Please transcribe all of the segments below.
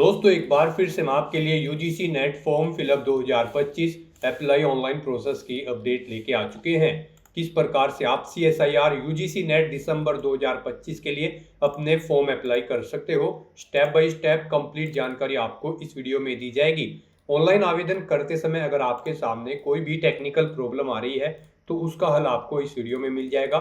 दोस्तों एक बार फिर से मैं आपके लिए UGC net form fill up 2025 apply online process की अपडेट लेके आ चुके हैं। किस प्रकार से आप CSIR यूजीसी नेट दिसंबर 2025 के लिए अपने फॉर्म अप्लाई कर सकते हो, स्टेप बाय स्टेप कंप्लीट जानकारी आपको इस वीडियो में दी जाएगी। ऑनलाइन आवेदन करते समय अगर आपके सामने कोई भी टेक्निकल प्रॉब्लम आ रही है तो उसका हल आपको इस वीडियो में मिल जाएगा।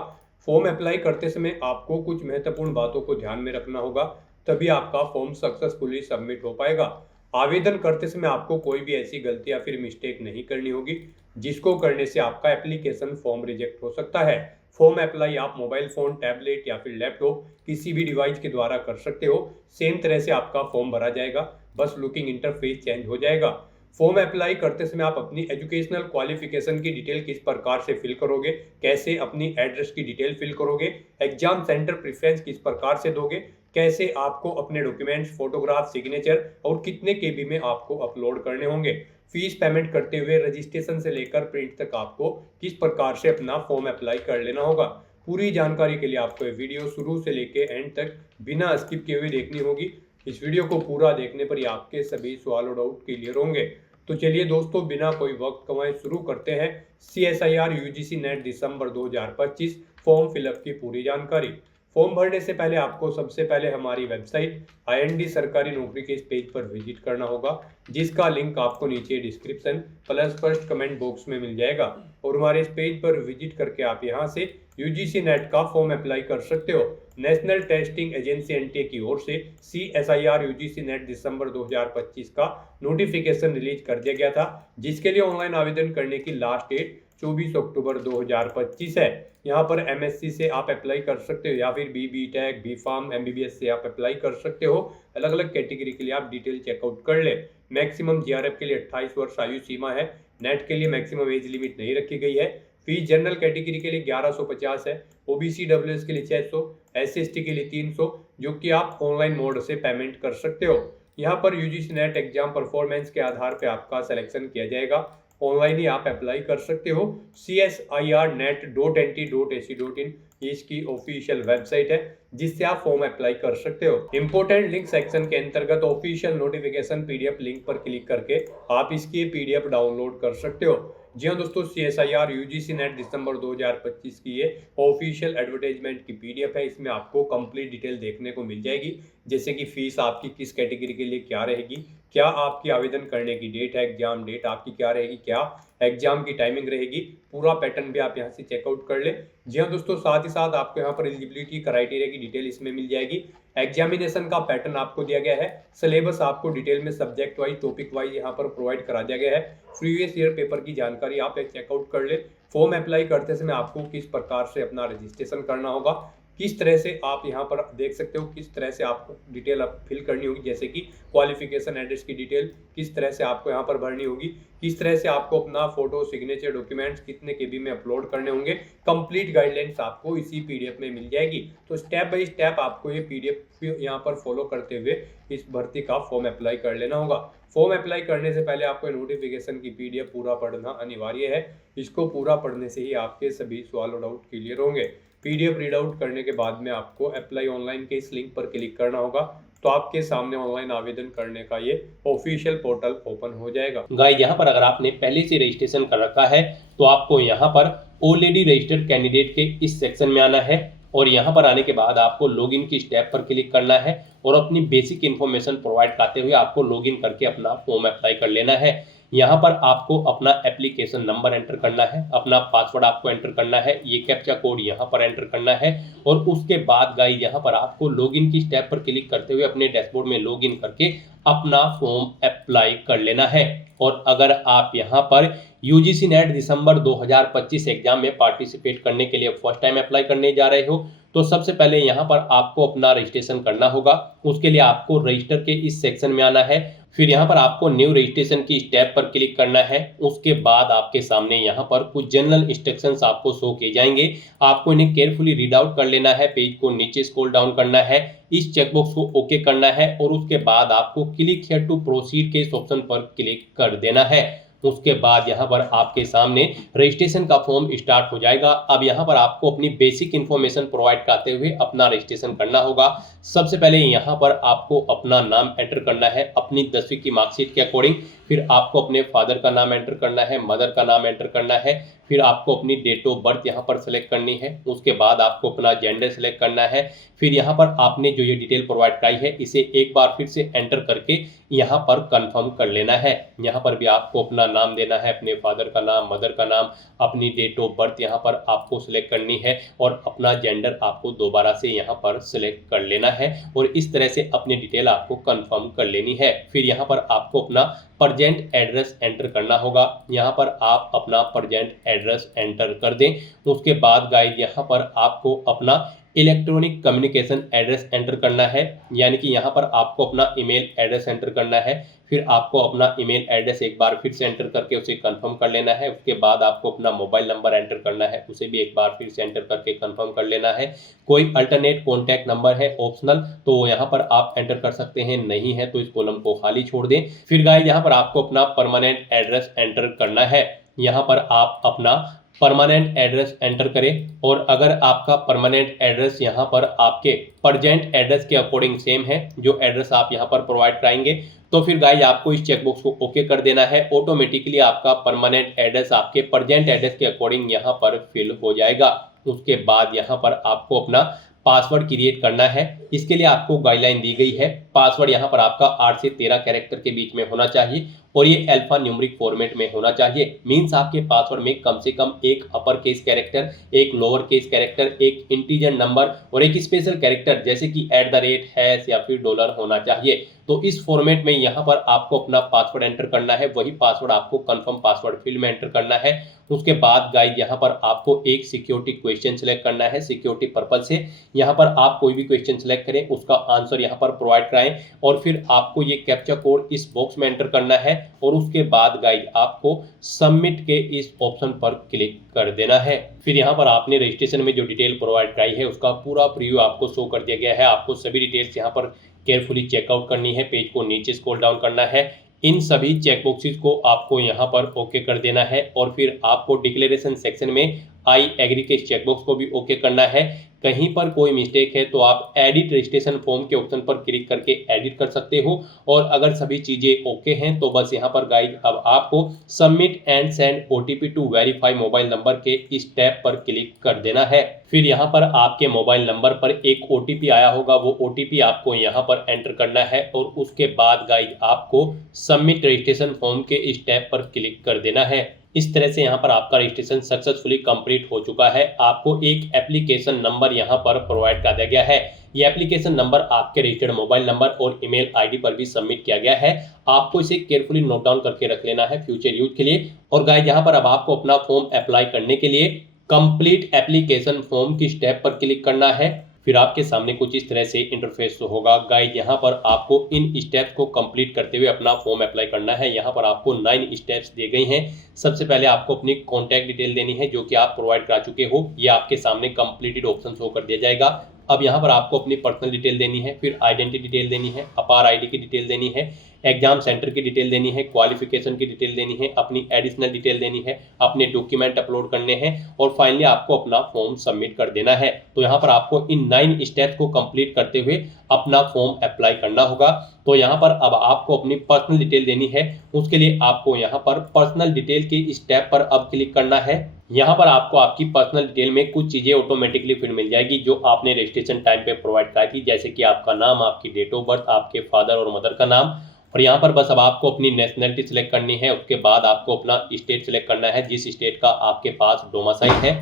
फॉर्म अप्लाई करते समय आपको कुछ महत्वपूर्ण बातों को ध्यान में रखना होगा, तभी आपका फॉर्म सक्सेसफुली सबमिट हो पाएगा। आवेदन करते समय आपको कोई भी ऐसी गलती या फिर मिस्टेक नहीं करनी होगी जिसको करने से आपका एप्लीकेशन फॉर्म रिजेक्ट हो सकता है। फॉर्म अप्लाई आप मोबाइल फोन, टैबलेट या फिर लैपटॉप किसी भी डिवाइस के द्वारा कर सकते हो। सेम तरह से आपका फॉर्म भरा जाएगा, बस लुकिंग इंटरफेस चेंज हो जाएगा। फॉर्म अप्लाई करते समय आप अपनी एजुकेशनल क्वालिफिकेशन की डिटेल किस प्रकार से फिल करोगे, कैसे अपनी एड्रेस की डिटेल फिल करोगे, एग्जाम सेंटर प्रेफरेंस किस प्रकार से दोगे, कैसे आपको अपने डॉक्यूमेंट्स, फोटोग्राफ, सिग्नेचर और कितने केबी में आपको अपलोड करने होंगे, फीस पेमेंट करते हुए रजिस्ट्रेशन से लेकर प्रिंट तक आपको किस प्रकार से अपना फॉर्म अप्लाई कर लेना होगा। पूरी जानकारी के लिए आपको ये वीडियो शुरू से लेकर एंड तक बिना स्किप किए हुए देखनी होगी। इस वीडियो को पूरा देखने पर ही आपके सभी सवाल और डाउट क्लियर होंगे। तो चलिए दोस्तों, बिना कोई वक्त कमाए शुरू करते हैं CSIR यूजीसी नेट दिसंबर 2025 फॉर्म फिलअप की पूरी जानकारी। फॉर्म भरने से पहले आपको सबसे पहले हमारी वेबसाइट IND सरकारी नौकरी के इस पेज पर विजिट करना होगा, जिसका लिंक आपको नीचे description plus first comment box में मिल जाएगा। और हमारे इस पेज पर विजिट करके आप यहां से यूजीसी नेट का फॉर्म अप्लाई कर सकते हो। नेशनल टेस्टिंग एजेंसी NTA की ओर से CSIR यूजीसी नेट दिसंबर 2025 का नोटिफिकेशन रिलीज कर दिया गया था, जिसके लिए ऑनलाइन आवेदन करने की लास्ट डेट 24 अक्टूबर 2025 है। यहाँ पर MSc से आप अप्लाई कर सकते हो या फिर BTech, B.Pharm, MBBS से आप अप्लाई कर सकते हो। अलग अलग कैटेगरी के लिए आप डिटेल चेकआउट कर ले। मैक्सिमम GRF के लिए 28 वर्ष आयु सीमा है। नेट के लिए मैक्सिमम एज लिमिट नहीं रखी गई है। फीस जनरल कैटेगरी के लिए 1150 है, OBC WS के लिए 600, SC/ST के लिए 300, जो कि आप ऑनलाइन मोड से पेमेंट कर सकते हो। यहाँ पर यूजीसी नेट एग्जाम परफॉर्मेंस के आधार पर आपका सिलेक्शन किया जाएगा। ऑनलाइन ही आप अप्लाई कर सकते हो। CSIRnet.NT.ac.in ये इसकी ऑफिशियल वेबसाइट है, जिससे आप फॉर्म अप्लाई कर सकते हो। इंपोर्टेंट लिंक सेक्शन के अंतर्गत ऑफिशियल नोटिफिकेशन PDF लिंक पर क्लिक करके आप इसकी PDF डाउनलोड कर सकते हो। जी हाँ दोस्तों, CSIR यूजीसी नेट दिसंबर 2025 की ये ऑफिशियल एडवर्टाइजमेंट की PDF है। इसमें आपको कंप्लीट डिटेल देखने को मिल जाएगी, जैसे कि फीस आपकी किस कैटेगरी के लिए क्या रहेगी, क्या आपकी आवेदन करने की डेट है, एग्जाम डेट आपकी क्या रहेगी, क्या एग्जाम की टाइमिंग रहेगी, पूरा पैटर्न भी आप यहाँ से चेकआउट कर ले। जी हाँ दोस्तों, साथ ही साथ आपको यहाँ पर एलिजिबिलिटी क्राइटेरिया की डिटेल इसमें मिल जाएगी। एग्जामिनेशन का पैटर्न आपको दिया गया है। सिलेबस आपको डिटेल में सब्जेक्ट वाइज, टॉपिक वाइज यहाँ पर प्रोवाइड करा दिया गया है। प्रीवियस ईयर पेपर की जानकारी आप चेकआउट कर ले। फॉर्म अप्लाई करते समय आपको किस प्रकार से अपना रजिस्ट्रेशन करना होगा, किस तरह से आप यहाँ पर देख सकते हो, किस तरह से आपको डिटेल फिल करनी होगी, जैसे कि क्वालिफिकेशन, एड्रेस की डिटेल किस तरह से आपको यहाँ पर भरनी होगी, किस तरह से आपको अपना फोटो, सिग्नेचर, डॉक्यूमेंट्स कितने केबी में अपलोड करने होंगे। कंप्लीट गाइडलाइंस आपको इसी PDF में मिल जाएगी। तो स्टेप बाय स्टेप आपको ये PDF यहाँ पर फॉलो करते हुए इस भर्ती का फॉर्म अप्लाई कर लेना होगा। फॉर्म अप्लाई करने से पहले आपको नोटिफिकेशन की PDF पूरा पढ़ना अनिवार्य है। इसको पूरा पढ़ने से ही आपके सभी सवाल और डाउट क्लियर होंगे। PDF रीड आउट करने के बाद में आपको अप्लाई ऑनलाइन के इस लिंक पर क्लिक करना होगा, तो आपके सामने ऑनलाइन आवेदन करने का ये ऑफिशियल पोर्टल ओपन हो जाएगा। गाइस, यहाँ पर अगर आपने पहले से रजिस्ट्रेशन कर रखा है तो आपको यहाँ पर ऑलरेडी रजिस्टर्ड कैंडिडेट के इस सेक्शन में आना है और यहाँ पर आने के बाद आपको लॉगिन की स्टेप पर क्लिक करना है और अपनी बेसिक इन्फॉर्मेशन प्रोवाइड करते हुए आपको लॉगिन करके अपना फॉर्म अप्लाई कर लेना है। यहाँ पर आपको अपना एप्लीकेशन नंबर एंटर करना है, अपना पासवर्ड आपको एंटर करना है, ये कैप्चा कोड यहाँ पर एंटर करना है और उसके बाद गाइस यहाँ पर आपको लॉगिन की स्टेप पर क्लिक करते हुए अपने डैशबोर्ड में लॉगिन करके अपना फॉर्म अप्लाई कर लेना है। और अगर आप यहाँ पर यूजीसी नेट दिसंबर 2025 एग्जाम में पार्टिसिपेट करने के लिए फर्स्ट टाइम अप्लाई करने जा रहे हो तो सबसे पहले यहाँ पर आपको अपना रजिस्ट्रेशन करना होगा। उसके लिए आपको रजिस्टर के इस सेक्शन में आना है, फिर यहाँ पर आपको न्यू रजिस्ट्रेशन की स्टेप पर क्लिक करना है। उसके बाद आपके सामने यहाँ पर कुछ जनरल इंस्ट्रक्शंस आपको शो किए जाएंगे, आपको इन्हें केयरफुली रीड आउट कर लेना है। पेज को नीचे स्क्रॉल डाउन करना है, इस चेकबॉक्स को ओके करना है और उसके बाद आपको क्लिक हियर टू प्रोसीड के इस ऑप्शन पर क्लिक कर देना है। उसके बाद यहाँ पर आपके सामने रजिस्ट्रेशन का फॉर्म स्टार्ट हो जाएगा। अब यहाँ पर आपको अपनी बेसिक इन्फॉर्मेशन प्रोवाइड करते हुए अपना रजिस्ट्रेशन करना होगा। सबसे पहले यहाँ पर आपको अपना नाम एंटर करना है अपनी 10वीं की मार्कशीट के अकॉर्डिंग। फिर आपको अपने फादर का नाम एंटर करना है, मदर का नाम एंटर करना है। फिर आपको अपनी डेट ऑफ बर्थ यहाँ पर सेलेक्ट करनी है। उसके बाद आपको अपना जेंडर सेलेक्ट करना है। फिर यहाँ पर आपने जो ये डिटेल प्रोवाइड कराई है इसे एक बार फिर से एंटर करके यहाँ पर कंफर्म कर लेना है। यहाँ पर भी आपको अपना नाम देना है, अपने फादर का नाम, मदर का नाम, अपनी डेट ऑफ बर्थ यहाँ पर आपको सिलेक्ट करनी है और अपना जेंडर आपको दोबारा से यहाँ पर सिलेक्ट कर लेना है और इस तरह से अपनी डिटेल आपको कंफर्म कर लेनी है। फिर यहाँ पर आपको अपना प्रेजेंट एड्रेस एंटर करना होगा। यहाँ पर आप अपना प्रेजेंट एड्रेस एंटर कर दें। उसके बाद गाइस यहाँ पर आपको अपना इलेक्ट्रॉनिक कम्युनिकेशन एड्रेस एंटर करना है, यानी कि यहाँ पर आपको अपना ईमेल एड्रेस एंटर करना है। फिर आपको अपना ईमेल एड्रेस एक बार फिर से एंटर करके उसे कंफर्म कर लेना है। उसके बाद आपको अपना मोबाइल नंबर एंटर करना है, उसे भी एक बार फिर से एंटर करके कंफर्म कर लेना है। कोई अल्टरनेट कॉन्टैक्ट नंबर है ऑप्शनल तो यहाँ पर आप एंटर कर सकते हैं, नहीं है तो इस कॉलम को खाली छोड़ दें। फिर गाइस यहाँ पर आपको अपना परमानेंट एड्रेस एंटर करना है। यहाँ पर आप अपना परमानेंट एड्रेस एंटर करें और अगर आपका परमानेंट एड्रेस यहाँ पर आपके प्रेजेंट एड्रेस के अकॉर्डिंग सेम है, जो एड्रेस आप यहाँ पर प्रोवाइड कराएंगे, तो फिर गाइस आपको इस चेकबॉक्स को ओके कर देना है। ऑटोमेटिकली आपका परमानेंट एड्रेस आपके प्रेजेंट एड्रेस के अकॉर्डिंग यहाँ पर फिल हो जाएगा। उसके बाद यहाँ पर आपको अपना पासवर्ड क्रिएट करना है। इसके लिए आपको गाइडलाइन दी गई है। पासवर्ड यहाँ पर आपका 8 से 13 कैरेक्टर के बीच में होना चाहिए और ये अल्फा न्यूमेरिक फॉर्मेट में होना चाहिए। मींस आपके पासवर्ड में कम से कम एक अपर केस कैरेक्टर, एक लोअर केस कैरेक्टर, एक इंटीजर नंबर और एक स्पेशल कैरेक्टर जैसे कि @ हैश या फिर डॉलर होना चाहिए। तो इस फॉर्मेट में यहाँ पर आपको अपना पासवर्ड एंटर करना है। वही पासवर्ड आपको कंफर्म पासवर्ड फील्ड में एंटर करना है। उसके बाद गाइस यहाँ पर आपको एक सिक्योरिटी क्वेश्चन सिलेक्ट करना है। सिक्योरिटी पर्पज से यहाँ पर आप कोई भी क्वेश्चन सिलेक्ट करें, उसका आंसर यहाँ पर प्रोवाइड कराएं और फिर आपको ये कैप्चा कोड इस बॉक्स में एंटर करना है और उसके बाद गाइस आपको सबमिट के इस ऑप्शन पर क्लिक कर देना है। फिर यहाँ पर आपने रजिस्ट्रेशन में जो डिटेल प्रोवाइड कराई है उसका पूरा प्रीव्यू आपको शो कर दिया गया है। आपको सभी डिटेल्स यहाँ पर केयरफुली चेकआउट करनी है, पेज को नीचे स्क्रॉल डाउन करना है, इन सभी चेकबॉक्सेस को आपको यहाँ पर ओके कर देना है और फिर आपको डिक्लेरेशन सेक्शन में आई एग्री के चेकबॉक्स को भी ओके करना है। कहीं पर कोई मिस्टेक है तो आप एडिट रजिस्ट्रेशन फॉर्म के ऑप्शन पर क्लिक करके एडिट कर सकते हो और अगर सभी चीजें ओके हैं तो बस यहाँ पर गाइस अब आपको submit and send OTP to verify mobile number के इस टैब पर क्लिक कर देना है। फिर यहाँ पर आपके मोबाइल नंबर पर एक OTP आया होगा, वो OTP आपको यहाँ पर एंटर करना है और उसके बाद गाइस आपको सबमिट रजिस्ट्रेशन फॉर्म के इस टैब पर क्लिक कर देना है। इस तरह से यहाँ पर आपका रजिस्ट्रेशन सक्सेसफुली कंप्लीट हो चुका है। आपको एक एप्लीकेशन नंबर यहाँ पर प्रोवाइड कर दिया गया है। ये एप्लीकेशन नंबर आपके रजिस्टर्ड मोबाइल नंबर और ईमेल आईडी पर भी सबमिट किया गया है। आपको इसे केयरफुली नोट डाउन करके रख लेना है फ्यूचर यूज के लिए। और गाइस यहाँ पर अब आपको अपना फॉर्म अप्लाई करने के लिए कंप्लीट एप्लीकेशन फॉर्म की स्टेप पर क्लिक करना है। फिर आपके सामने कुछ इस तरह से इंटरफेस होगा। गाइस यहाँ पर आपको इन स्टेप्स को कंप्लीट करते हुए अपना फॉर्म अप्लाई करना है। यहाँ पर आपको 9 स्टेप्स दिए गए हैं। सबसे पहले आपको अपनी कॉन्टैक्ट डिटेल देनी है जो कि आप प्रोवाइड करा चुके हो। ये आपके सामने कंप्लीटेड ऑप्शन शो कर दिया जाएगा। अब यहाँ पर आपको अपनी पर्सनल डिटेल देनी है, फिर आइडेंटिटी डिटेल देनी है, अपार आईडी की डिटेल देनी है, एग्जाम सेंटर की डिटेल देनी है, क्वालिफिकेशन की डिटेल देनी है, अपनी एडिशनल डिटेल देनी है, अपने डॉक्यूमेंट अपलोड करने हैं और फाइनली आपको अपना फॉर्म सबमिट कर देना है। तो यहाँ पर आपको इन 9 स्टेप्स को कंप्लीट करते हुए अपना फॉर्म अप्लाई करना होगा। तो यहाँ पर अब आपको अपनी पर्सनल डिटेल देनी है। उसके लिए आपको यहाँ पर पर्सनल डिटेल की स्टेप पर अब क्लिक करना है। यहाँ पर आपको आपकी पर्सनल डिटेल में कुछ चीजें ऑटोमेटिकली फिर मिल जाएगी जो आपने रजिस्ट्रेशन टाइम पे प्रोवाइड कराई थी, जैसे कि आपका नाम, आपकी डेट ऑफ बर्थ, आपके फादर और मदर का नाम। और यहाँ पर बस अब आपको अपनी नेशनलिटी सिलेक्ट करनी है। उसके बाद आपको अपना स्टेट सिलेक्ट करना है, जिस स्टेट का आपके पास डोमिसाइल है।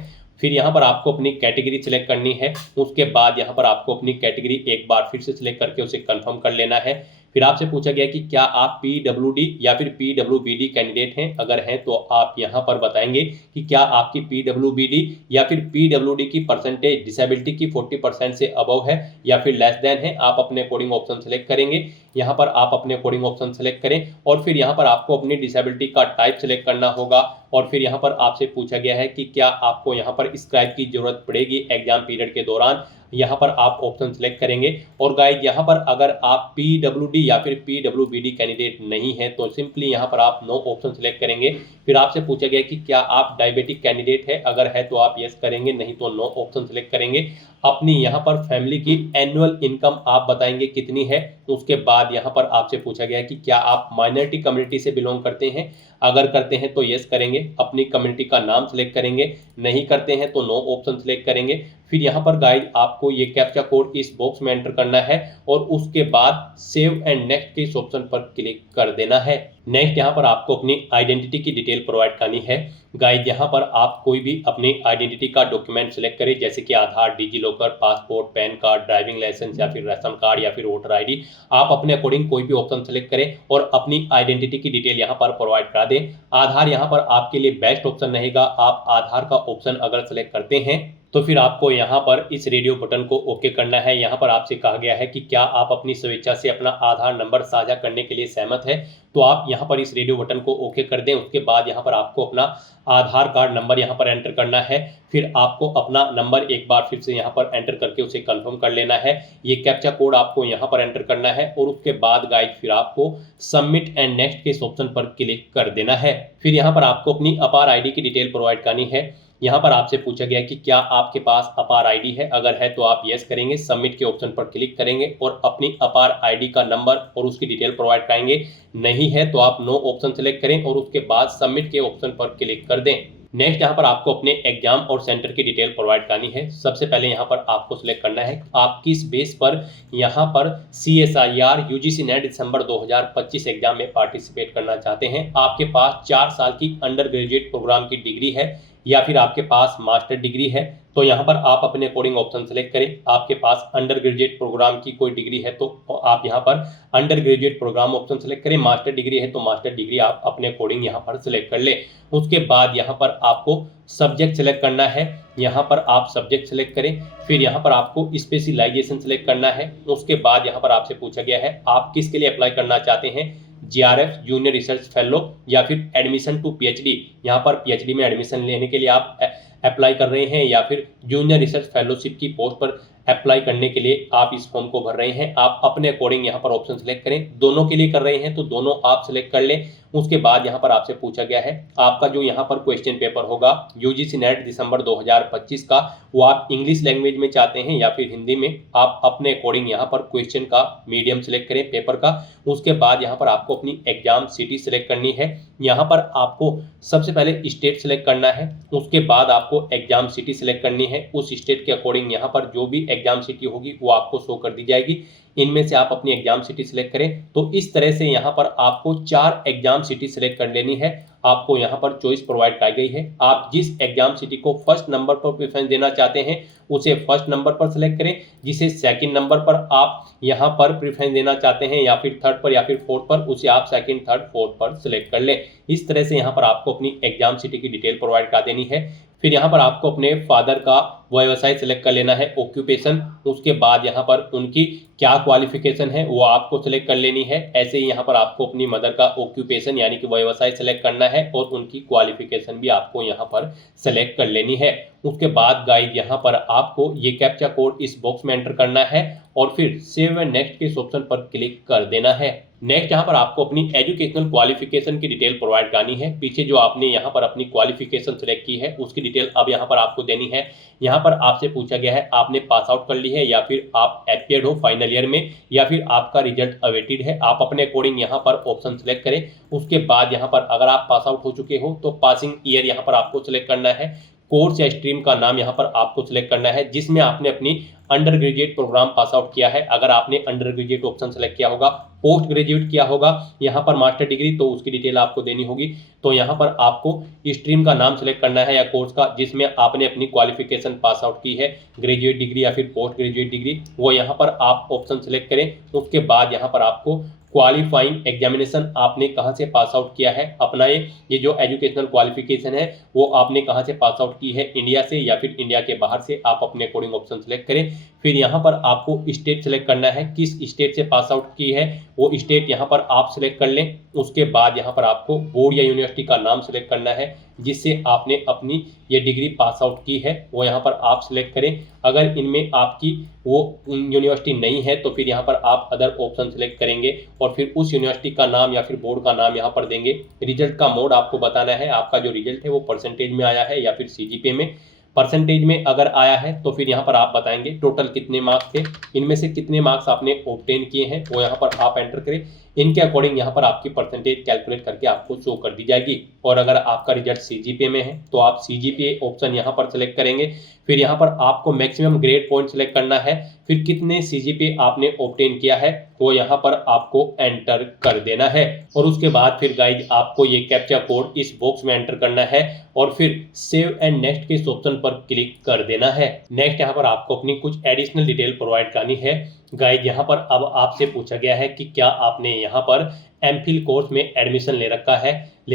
फिर यहाँ पर आपको अपनी कैटेगरी सिलेक्ट करनी है। उसके बाद यहाँ पर आपको अपनी कैटेगरी एक बार फिर से सिलेक्ट करके उसे कंफर्म कर लेना है। फिर आपसे पूछा गया कि क्या आप PWD या फिर PWBD कैंडिडेट हैं। अगर हैं तो आप यहाँ पर बताएंगे कि क्या आपकी PWBD या फिर PWD की परसेंटेज डिसेबिलिटी की 40% से अबव है या फिर लेस देन है। आप अपने अकॉर्डिंग ऑप्शन सेलेक्ट करेंगे। यहाँ पर आप अपने अकॉर्डिंग ऑप्शन सेलेक्ट करें और फिर यहाँ पर आपको अपनी डिसेबिलिटी का टाइप सेलेक्ट करना होगा। और फिर यहाँ पर आपसे पूछा गया है कि क्या आपको यहाँ पर स्क्राइब की जरूरत पड़ेगी एग्जाम पीरियड के दौरान। यहाँ पर आप ऑप्शन सेलेक्ट करेंगे। और गाइज यहाँ पर अगर आप PWD या फिर PWBD कैंडिडेट नहीं है तो सिंपली यहाँ पर आप नो ऑप्शन सेलेक्ट करेंगे। फिर आपसे पूछा गया कि क्या आप डायबिटिक कैंडिडेट है, अगर है तो आप यस करेंगे, नहीं तो नो ऑप्शन सेलेक्ट करेंगे। अपनी यहाँ पर फैमिली की एनुअल इनकम आप बताएंगे कितनी है। उसके बाद यहाँ पर आपसे पूछा गया कि क्या आप माइनॉरिटी कम्युनिटी से बिलोंग करते हैं, अगर करते हैं तो यस करेंगे, अपनी कम्युनिटी का नाम सेलेक्ट करेंगे, नहीं करते हैं तो नो ऑप्शन सेलेक्ट करेंगे। फिर यहाँ पर गाइड आपको ये कैप्चा कोड इस बॉक्स में एंटर करना है और उसके बाद सेव एंड नेक्स्ट के इस ऑप्शन पर क्लिक कर देना है। नेक्स्ट यहाँ पर आपको अपनी आइडेंटिटी की डिटेल प्रोवाइड करनी है। गाइड यहाँ पर आप कोई भी अपनी आइडेंटिटी का डॉक्यूमेंट सेलेक्ट करें, जैसे कि Aadhaar, DigiLocker, passport, PAN card, driving licence या फिर राशन कार्ड या फिर वोटर आईडी। आप अपने अकॉर्डिंग कोई भी ऑप्शन सेलेक्ट करें और अपनी आइडेंटिटी की डिटेल यहाँ पर प्रोवाइड करा दें। आधार यहाँ पर आपके लिए बेस्ट ऑप्शन रहेगा। आप आधार का ऑप्शन अगर सेलेक्ट करते हैं तो फिर आपको यहाँ पर इस रेडियो बटन को ओके करना है। यहाँ पर आपसे कहा गया है कि क्या आप अपनी स्वेच्छा से अपना आधार नंबर साझा करने के लिए सहमत है, तो आप यहाँ पर इस रेडियो बटन को ओके कर दें। उसके बाद यहाँ पर आपको अपना आधार कार्ड नंबर यहाँ पर एंटर करना है। फिर आपको अपना नंबर एक बार फिर से यहाँ पर एंटर करके उसे कंफर्म कर लेना है। ये कैप्चा कोड आपको यहाँ पर एंटर करना है और उसके बाद गाइड फिर आपको सबमिट एंड नेक्स्ट के इस ऑप्शन पर क्लिक कर देना है। फिर यहाँ पर आपको अपनी अपार आईडी की डिटेल प्रोवाइड करनी है। यहाँ पर आपसे पूछा गया कि क्या आपके पास अपार आईडी है, अगर है तो आप यस करेंगे, सबमिट के ऑप्शन पर क्लिक करेंगे और अपनी अपार आईडी का नंबर और उसकी डिटेल प्रोवाइड कराएंगे। नहीं है तो आप नो ऑप्शन सेलेक्ट करें और उसके बाद सबमिट के ऑप्शन पर क्लिक कर दें। नेक्स्ट यहाँ पर आपको अपने एग्जाम और सेंटर की डिटेल प्रोवाइड करनी है। सबसे पहले यहाँ पर आपको सिलेक्ट करना है आप किस बेस पर यहाँ पर CSIR UGC नेट दिसंबर 2025 एग्जाम में पार्टिसिपेट करना चाहते हैं। आपके पास 4 साल की अंडर ग्रेजुएट प्रोग्राम की डिग्री है या फिर आपके पास मास्टर डिग्री है, तो यहाँ पर आप अपने अकॉर्डिंग ऑप्शन सेलेक्ट करें। आपके पास अंडर ग्रेजुएट प्रोग्राम की कोई डिग्री है तो आप यहाँ पर under graduate programme option select करें। मास्टर डिग्री है तो मास्टर डिग्री आप अपने अकॉर्डिंग यहाँ पर सिलेक्ट कर लें। उसके बाद यहाँ पर आपको सब्जेक्ट सेलेक्ट करना है। यहाँ पर आप सब्जेक्ट सेलेक्ट करें। फिर यहाँ पर आपको स्पेशलाइजेशन सेलेक्ट करना है। उसके बाद यहाँ पर आपसे पूछा गया है आप किसके लिए अप्लाई करना चाहते हैं, GRF जूनियर रिसर्च फेलो या फिर एडमिशन टू PhD। यहाँ पर PhD में एडमिशन लेने के लिए आप अप्लाई कर रहे हैं या फिर जूनियर रिसर्च फेलोशिप की पोस्ट पर अप्लाई करने के लिए आप इस फॉर्म को भर रहे हैं। आप अपने अकॉर्डिंग यहाँ पर ऑप्शन सेलेक्ट करें। दोनों के लिए कर रहे हैं तो दोनों आप सेलेक्ट कर लें। उसके बाद यहाँ पर आपसे पूछा गया है आपका जो यहाँ पर क्वेश्चन पेपर होगा UGC नेट दिसंबर 2025 का, वो आप इंग्लिश लैंग्वेज में चाहते हैं या फिर हिंदी में। आप अपने अकॉर्डिंग यहाँ पर क्वेश्चन का मीडियम सेलेक्ट करें पेपर का। उसके बाद यहाँ पर आपको अपनी एग्जाम सिटी सेलेक्ट करनी है। यहाँ पर आपको सबसे पहले स्टेट सेलेक्ट करना है, उसके बाद आपको एग्जाम सिटी सेलेक्ट करनी है। उस स्टेट के अकॉर्डिंग यहाँ पर जो भी एग्जाम सिटी होगी वो आपको शो कर दी जाएगी। इनमें से आप अपनी एग्जाम सिटी सेलेक्ट करें। तो इस तरह से यहाँ पर आपको 4 एग्जाम सिटी सेलेक्ट कर लेनी है। आपको यहाँ पर चॉइस प्रोवाइड की गई है। आप जिस एग्जाम सिटी को फर्स्ट नंबर पर प्रेफरेंस देना चाहते हैं उसे फर्स्ट नंबर पर सेलेक्ट करें, जिसे सेकंड नंबर पर आप यहाँ पर प्रेफरेंस देना चाहते हैं या फिर थर्ड पर या फिर फोर्थ पर, उसे आप सेकंड, थर्ड, फोर्थ पर सेलेक्ट कर लें। इस तरह से यहाँ पर आपको अपनी एग्जाम सिटी की डिटेल प्रोवाइड कर देनी है। फिर यहाँ पर आपको अपने फादर का व्यवसाय सेलेक्ट कर लेना है, ऑक्यूपेशन। उसके बाद यहाँ पर उनकी क्या क्वालिफिकेशन है वो आपको सेलेक्ट कर लेनी है। ऐसे ही यहाँ पर आपको अपनी मदर का ऑक्यूपेशन यानी कि व्यवसाय सेलेक्ट करना है और उनकी क्वालिफिकेशन भी आपको यहाँ पर सेलेक्ट कर लेनी है। उसके बाद गाइड यहाँ पर आपको ये कैप्चा कोड इस बॉक्स में एंटर करना है और फिर सेव एंड नेक्स्ट के इस ऑप्शन पर क्लिक कर देना है। नेक्स्ट यहाँ पर आपको अपनी एजुकेशनल क्वालिफिकेशन की डिटेल प्रोवाइड करनी है। पीछे जो आपने यहाँ पर अपनी क्वालिफिकेशन सेलेक्ट की है उसकी डिटेल अब यहाँ पर आपको देनी है। यहाँ पर आपसे पूछा गया है आपने पास आउट कर ली है या फिर आप अपीयर्ड हो फाइनल ईयर में या फिर आपका रिजल्ट अवेटेड है। आप अपने अकॉर्डिंग यहाँ पर ऑप्शन सेलेक्ट करें। उसके बाद यहाँ पर अगर आप पास आउट हो चुके हो तो पासिंग ईयर यहाँ पर आपको सेलेक्ट करना है। कोर्स या स्ट्रीम का नाम यहाँ पर आपको सिलेक्ट करना है जिसमें आपने अपनी under graduate program pass out किया है। अगर आपने अंडर ग्रेजुएट ऑप्शन सेलेक्ट किया होगा, पोस्ट ग्रेजुएट किया होगा यहाँ पर मास्टर डिग्री, तो उसकी डिटेल आपको देनी होगी। तो यहाँ पर आपको स्ट्रीम का नाम सेलेक्ट करना है या कोर्स का जिसमें आपने अपनी क्वालिफिकेशन पास आउट की है, ग्रेजुएट डिग्री या फिर पोस्ट ग्रेजुएट डिग्री, वो यहाँ पर आप ऑप्शन सेलेक्ट करें। उसके बाद यहाँ पर आपको क्वालिफाइंग एग्जामिनेशन आपने कहाँ से पास आउट किया है, अपना ये जो एजुकेशनल क्वालिफिकेशन है वो आपने कहाँ से पास आउट की है, इंडिया से या फिर इंडिया के बाहर से, आप अपने अकॉर्डिंग ऑप्शन सेलेक्ट करें। फिर यहाँ पर आपको स्टेट सेलेक्ट करना है, किस स्टेट से पास आउट की है वो स्टेट यहाँ पर आप सेलेक्ट कर लें। उसके बाद यहाँ पर आपको बोर्ड या यूनिवर्सिटी का नाम सेलेक्ट करना है जिससे आपने अपनी ये डिग्री पास आउट की है, वो यहाँ पर आप सेलेक्ट करें। अगर इनमें आपकी वो यूनिवर्सिटी नहीं है तो फिर यहाँ पर आप अदर ऑप्शन सेलेक्ट करेंगे और फिर उस यूनिवर्सिटी का नाम या फिर बोर्ड का नाम यहाँ पर देंगे। रिजल्ट का मोड आपको बताना है, आपका जो रिजल्ट है वो परसेंटेज में आया है या फिर सीजीपीए में। परसेंटेज में अगर आया है तो फिर यहाँ पर आप बताएंगे टोटल कितने मार्क्स थे, इनमें से कितने मार्क्स आपने ऑब्टेन किए हैं वो यहाँ पर आप एंटर करें। इनके अकॉर्डिंग यहाँ पर आपकी परसेंटेज कैलकुलेट करके आपको शो कर दी जाएगी। और अगर आपका रिजल्ट सीजीपीए में है तो आप सीजीपीए ऑप्शन यहाँ पर सेलेक्ट करेंगे। फिर यहाँ पर आपको मैक्सिमम ग्रेड पॉइंट सेलेक्ट करना है, फिर कितने सीजीपीए आपने ऑब्टेन किया है वो यहाँ पर आपको एंटर कर देना है। और उसके बाद फिर गाइज आपको ये कैप्चा कोड इस बॉक्स में एंटर करना है और फिर सेव एंड नेक्स्ट के इस ऑप्शन पर क्लिक कर देना है। नेक्स्ट यहाँ पर आपको अपनी कुछ एडिशनल डिटेल प्रोवाइड करनी है। गाइज यहाँ पर अब आपसे पूछा गया है कि क्या आपने यहाँ पर एमफिल कोर्स में एडमिशन ले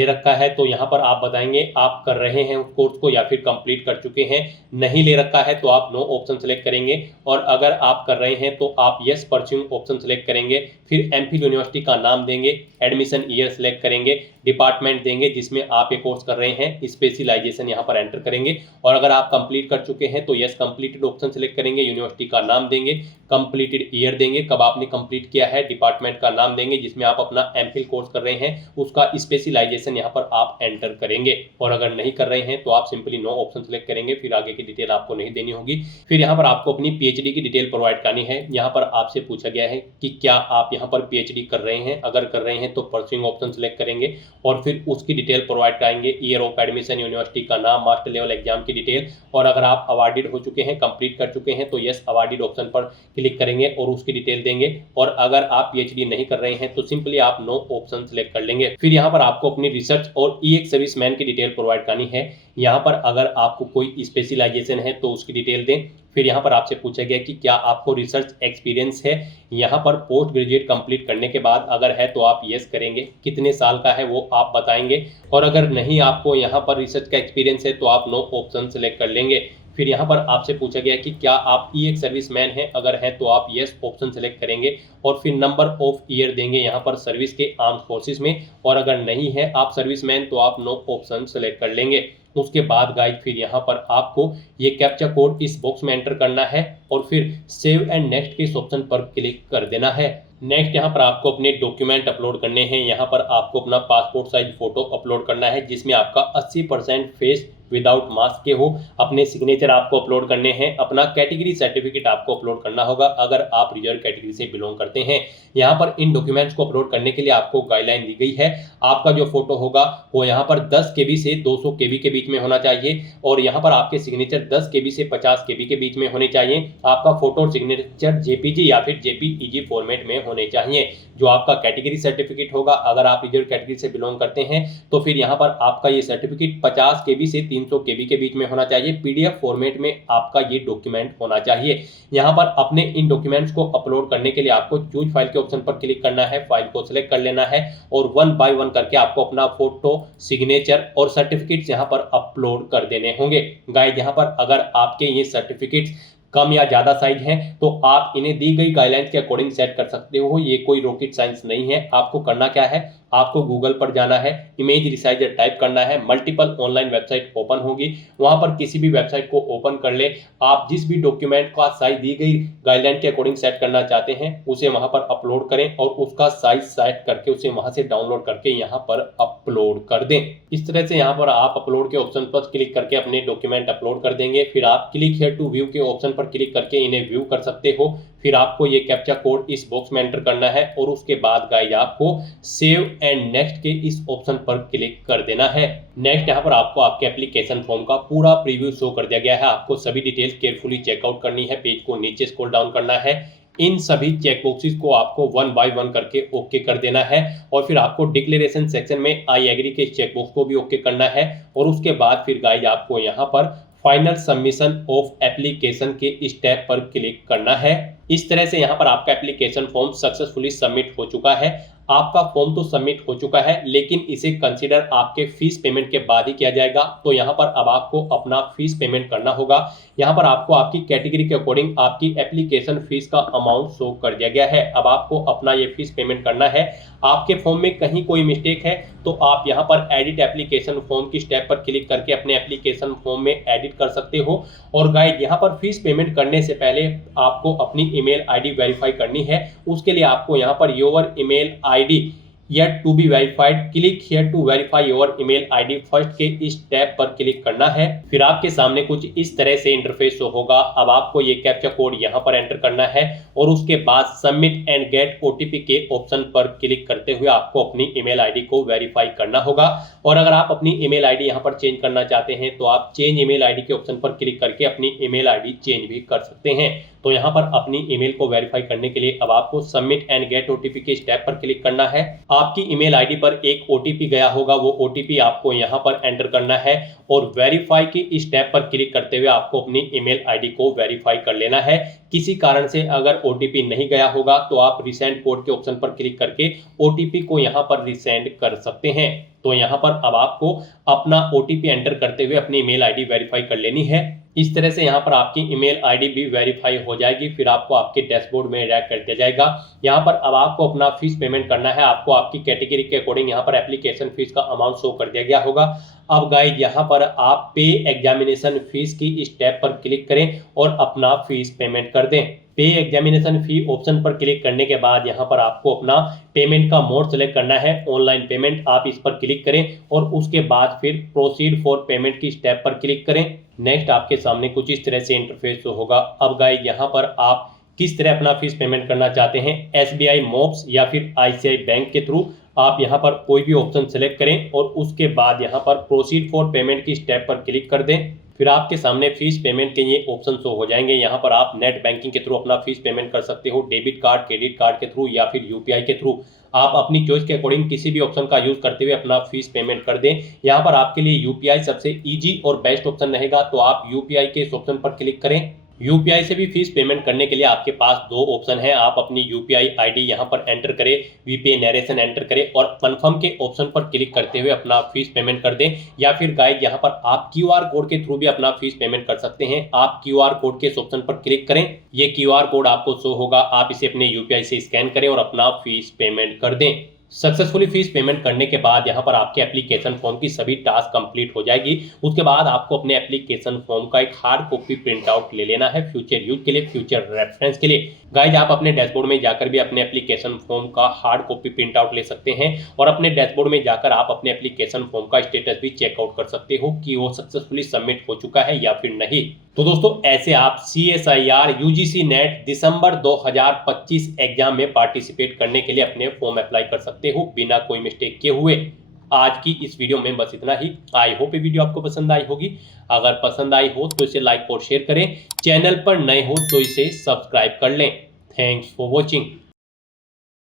रखा है तो यहाँ पर आप बताएंगे आप कर रहे हैं उस कोर्स को या फिर कंप्लीट कर चुके हैं। नहीं ले रखा है तो आप नो ऑप्शन सेलेक्ट करेंगे और अगर आप कर रहे हैं तो आप यस परस्यूइंग ऑप्शन सेलेक्ट करेंगे। फिर एमफिल यूनिवर्सिटी का नाम देंगे, एडमिशन ईयर सेलेक्ट करेंगे, डिपार्टमेंट देंगे जिसमें आप ये कोर्स कर रहे हैं, स्पेशलाइजेशन यहाँ पर एंटर करेंगे और अगर आप कंप्लीट कर चुके हैं तो यस कंप्लीटेड ऑप्शन सेलेक्ट करेंगे, यूनिवर्सिटी का नाम देंगे, कंप्लीटेड ईयर देंगे कब आपने कंप्लीट किया है, डिपार्टमेंट का नाम देंगे जिसमें आप अपना एमफिल कोर्स कर रहे हैं उसका स्पेशलाइजेशन यहाँ पर आप एंटर करेंगे। और अगर नहीं कर रहे हैं तो आप सिंपली नो ऑप्शन सेलेक्ट करेंगे, फिर आगे की डिटेल आपको नहीं देनी होगी। फिर यहाँ पर आपको अपनी पीएचडी की डिटेल प्रोवाइड करनी है। यहाँ पर आपसे पूछा गया है कि क्या आप यहाँ पर पीएचडी कर रहे हैं, अगर कर रहे हैं तो परस्यूइंग ऑप्शन सेलेक्ट करेंगे और फिर उसकी डिटेल प्रोवाइड कराएंगे, ईयर ऑफ एडमिशन, यूनिवर्सिटी का नाम, मास्टर लेवल एग्जाम की डिटेल। और अगर आप अवार्डेड हो चुके हैं, कंप्लीट कर चुके हैं तो यस अवार्डेड ऑप्शन पर क्लिक करेंगे और उसकी डिटेल देंगे। और अगर आप पीएचडी नहीं कर रहे हैं तो सिंपली आप नो ऑप्शन सेलेक्ट कर लेंगे। फिर यहाँ पर आपको अपनी रिसर्च और ईएक्स सर्विसमैन की डिटेल प्रोवाइड करनी है। यहाँ पर अगर आपको कोई स्पेशलाइजेशन है तो उसकी डिटेल दें। फिर यहाँ पर आपसे पूछा गया कि क्या आपको रिसर्च एक्सपीरियंस है। यहाँ पर पोस्ट ग्रेजुएट कंप्लीट करने के बाद अगर है तो आप यस करेंगे, कितने साल का है वो आप बताएंगे और अगर नहीं आपको यहाँ पर रिसर्च का एक्सपीरियंस है तो आप नो ऑप्शन सेलेक्ट कर लेंगे। फिर यहाँ पर आपसे पूछा गया कि क्या आप ईएक्स सर्विसमैन हैं, अगर है तो आप यस ऑप्शन सेलेक्ट करेंगे और फिर नंबर ऑफ ईयर देंगे यहाँ पर सर्विस के आर्म्ड फोर्सेस में और अगर नहीं है आप सर्विसमैन तो आप नो ऑप्शन सेलेक्ट कर लेंगे। उसके बाद गाइड फिर यहाँ पर आपको ये कैप्चा कोड इस बॉक्स में एंटर करना है और फिर सेव एंड नेक्स्ट के इस ऑप्शन पर क्लिक कर देना है। नेक्स्ट यहाँ पर आपको अपने डॉक्यूमेंट अपलोड करने हैं। यहाँ पर आपको अपना पासपोर्ट साइज फोटो अपलोड करना है जिसमें आपका 80% फेस विदाउट मास्क के हो। अपने सिग्नेचर आपको अपलोड करने हैं, अपना कैटेगरी सर्टिफिकेट आपको अपलोड करना होगा अगर आप रिजर्व कैटेगरी से बिलोंग करते हैं। यहाँ पर इन डॉक्यूमेंट्स को अपलोड करने के लिए आपको गाइडलाइन दी गई है। आपका जो फोटो होगा वो यहाँ पर 10 KB से 200 KB के बीच में होना चाहिए और यहाँ पर आपके सिग्नेचर 10 KB से 50 KB के बीच में होने चाहिए। आपका फोटो और सिग्नेचर JPG या फिर JPEG फॉर्मेट में होने चाहिए। जो आपका कैटेगरी सर्टिफिकेट होगा अगर आप रिजर्व कैटेगरी से बिलोंग करते हैं तो फिर यहाँ पर आपका ये सर्टिफिकेट 50 KB से 300 KB के बीच में होना चाहिए। PDF फॉर्मेट में आपका ये डॉक्यूमेंट होना चाहिए। यहाँ पर अपने इन डॉक्यूमेंट्स को अपलोड करने के लिए आपको चूज फाइल के ऑप्शन पर क्लिक करना है, फाइल को सिलेक्ट कर लेना है और 1 बाय 1 करके आपको अपना फोटो, सिग्नेचर और सर्टिफिकेट्स यहाँ पर अपलोड कर देने होंगे। गाइस यहाँ पर अगर आपके ये सर्टिफिकेट्स कम या ज़्यादा साइज है तो आप इन्हें दी गई गाइडलाइंस के अकॉर्डिंग सेट कर सकते हो। ये कोई रॉकेट साइंस नहीं है। आपको करना क्या है, आपको गूगल पर जाना है, इमेज रिसाइजर टाइप करना है, मल्टीपल ऑनलाइन वेबसाइट ओपन होगी, वहां पर किसी भी वेबसाइट को ओपन कर ले। आप जिस भी डॉक्यूमेंट का साइज दी गई गाइडलाइन के अकॉर्डिंग सेट करना चाहते हैं उसे वहां पर अपलोड करें और उसका साइज सेट करके उसे वहां से डाउनलोड करके यहाँ पर अपलोड कर दें। इस तरह से यहाँ पर आप अपलोड के ऑप्शन पर क्लिक करके अपने डॉक्यूमेंट अपलोड कर देंगे। फिर आप क्लिक हियर टू व्यू के ऑप्शन पर क्लिक करके इन्हें व्यू कर सकते हो। फिर आपको ये कैप्चा कोड इस बॉक्स में एंटर करना है और उसके बाद गाइस आपको सेव एंड नेक्स्ट के इस ऑप्शन पर क्लिक कर देना है। नेक्स्ट यहाँ पर आपको आपके एप्लीकेशन फॉर्म का पूरा प्रीव्यू शो कर दिया गया है। आपको सभी डिटेल्स केयरफुली चेकआउट करनी है, पेज को नीचे स्क्रॉल डाउन करना है, इन सभी चेक बॉक्सेस को आपको 1 बाय 1 करके ओके कर देना है और फिर आपको डिक्लेरेशन सेक्शन में आई एग्री के चेक बॉक्स को भी ओके करना है और उसके बाद फिर गाइस आपको यहाँ पर फाइनल सबमिशन ऑफ एप्लीकेशन के स्टेप पर क्लिक करना है। इस तरह से यहाँ पर आपका एप्लीकेशन फॉर्म सक्सेसफुली सबमिट हो चुका है। आपका फॉर्म तो सबमिट हो चुका है, लेकिन इसे कंसीडर आपके फीस पेमेंट के बाद ही किया जाएगा। तो यहाँ पर अब आपको अपना फीस पेमेंट करना होगा। यहाँ पर आपको आपकी कैटेगरी के अकॉर्डिंग आपकी एप्लीकेशन फीस का अमाउंट शो कर दिया गया है। अब आपको अपना ये फीस पेमेंट करना है। आपके फॉर्म में कहीं कोई मिस्टेक है तो आप यहाँ पर एडिट एप्लीकेशन फॉर्म की स्टेप पर क्लिक करके अपने एप्लीकेशन फॉर्म में एडिट कर सकते हो। और गाइड, यहाँ पर फीस पेमेंट करने से पहले आपको अपनी ईमेल आईडी वेरीफाई करनी है। उसके लिए आपको यहाँ per your email ID yet to be verified, click here to verify your email ID first के इस टैब पर क्लिक करना है। फिर आपके सामने कुछ इस तरह से इंटरफेस होगा। अब आपको ये कैप्चा कोड यहाँ पर एंटर करना है और उसके बाद सबमिट एंड गेट ओटीपी के ऑप्शन पर क्लिक करते हुए आपको अपनी ईमेल आईडी को वेरीफाई करना होगा। और अगर आप अपनी ईमेल आईडी यहाँ पर चेंज करना चाहते हैं तो आप चेंज ईमेल आईडी के ऑप्शन पर क्लिक करके अपनी ईमेल आईडी चेंज भी कर सकते हैं। तो यहाँ पर अपनी ईमेल को वेरीफाई करने के लिए अब आपको सबमिट एंड गेट ओटीपी के स्टेप पर क्लिक करना है। आपकी ईमेल आईडी पर एक ओटीपी गया होगा, वो ओटीपी आपको यहाँ पर एंटर करना है और वेरीफाई की स्टेप पर क्लिक करते हुए आपको अपनी ईमेल आईडी को वेरीफाई कर लेना है। किसी कारण से अगर ओटीपी नहीं गया होगा तो आप रिसेंड कोड के ऑप्शन पर क्लिक करके ओटीपी को यहाँ पर रिसेंड कर सकते हैं। तो यहाँ पर अब आपको अपना ओटीपी एंटर करते हुए अपनी ईमेल आईडी वेरीफाई कर लेनी है। इस तरह से यहाँ पर आपकी ईमेल आईडी भी वेरीफाई हो जाएगी। फिर आपको आपके डैशबोर्ड में रैक कर दिया जाएगा। यहाँ पर अब आपको अपना फीस पेमेंट करना है। आपको आपकी कैटेगरी के अकॉर्डिंग यहाँ पर एप्लीकेशन फीस का अमाउंट शो कर दिया गया होगा। अब गाइड, यहाँ पर आप पे एग्जामिनेशन फीस की स्टेप पर क्लिक करें और अपना फीस पेमेंट कर दें। पे एग्जामिनेशन फी ऑप्शन पर क्लिक करने के बाद यहाँ पर आपको अपना पेमेंट का मोड सेलेक्ट करना है। ऑनलाइन पेमेंट, आप इस पर क्लिक करें और उसके बाद फिर प्रोसीड फॉर पेमेंट की स्टेप पर क्लिक करें। नेक्स्ट आपके सामने कुछ इस तरह से इंटरफेस होगा। अब गाइड, यहाँ पर आप किस तरह अपना फीस पेमेंट करना चाहते हैं, एसबीआई मोब्स या फिर आईसीआई बैंक के थ्रू, आप यहाँ पर कोई भी ऑप्शन सेलेक्ट करें और उसके बाद यहाँ पर प्रोसीड फॉर पेमेंट की स्टेप पर क्लिक कर दें। फिर आपके सामने फीस पेमेंट के ये ऑप्शन शो हो जाएंगे। यहाँ पर आप नेट बैंकिंग के थ्रू अपना फीस पेमेंट कर सकते हो, डेबिट कार्ड, क्रेडिट कार्ड के थ्रू या फिर यूपीआई के थ्रू। आप अपनी चॉइस के अकॉर्डिंग किसी भी ऑप्शन का यूज करते हुए अपना फीस पेमेंट कर दें। यहाँ पर आपके लिए यूपीआई सबसे इजी और बेस्ट ऑप्शन रहेगा, तो आप यूपीआई के इस ऑप्शन पर क्लिक करें। यूपीआई से भी फीस पेमेंट करने के लिए आपके पास दो ऑप्शन है। आप अपनी यूपीआई आईडी यहाँ पर एंटर करें, वीपीआई नरेशन एंटर करें और कंफर्म के ऑप्शन पर क्लिक करते हुए अपना फीस पेमेंट कर दें। या फिर गाइड, यहाँ पर आप क्यूआर कोड के थ्रू भी अपना फीस पेमेंट कर सकते हैं। आप क्यूआर कोड के ऑप्शन पर क्लिक करें, ये क्यूआर कोड आपको शो होगा। आप इसे अपने यूपीआई से स्कैन करें और अपना फीस पेमेंट कर दें। सक्सेसफुली फीस पेमेंट करने के बाद यहाँ पर आपके एप्लीकेशन फॉर्म की सभी टास्क कंप्लीट हो जाएगी। उसके बाद आपको अपने एप्लीकेशन फॉर्म का एक हार्ड कॉपी प्रिंट आउट ले लेना है फ्यूचर यूज के लिए, फ्यूचर रेफरेंस के लिए। गाइज, आप अपने डैशबोर्ड में जाकर भी अपने एप्लीकेशन फॉर्म का हार्ड कॉपी प्रिंट आउट ले सकते हैं और अपने डैशबोर्ड में जाकर आप अपने एप्लीकेशन फॉर्म का स्टेटस भी चेकआउट कर सकते हो कि वो सक्सेसफुली सबमिट हो चुका है या फिर नहीं। तो दोस्तों, ऐसे आप CSIR UGC नेट दिसंबर 2025 एग्जाम में पार्टिसिपेट करने के लिए अपने फॉर्म अप्लाई कर सकते हो बिना कोई मिस्टेक किए हुए। आज की इस वीडियो में बस इतना ही। आई होप ये वीडियो आपको पसंद आई होगी। अगर पसंद आई हो तो इसे लाइक और शेयर करें। चैनल पर नए हो तो इसे सब्सक्राइब कर लें। Thanks for watching.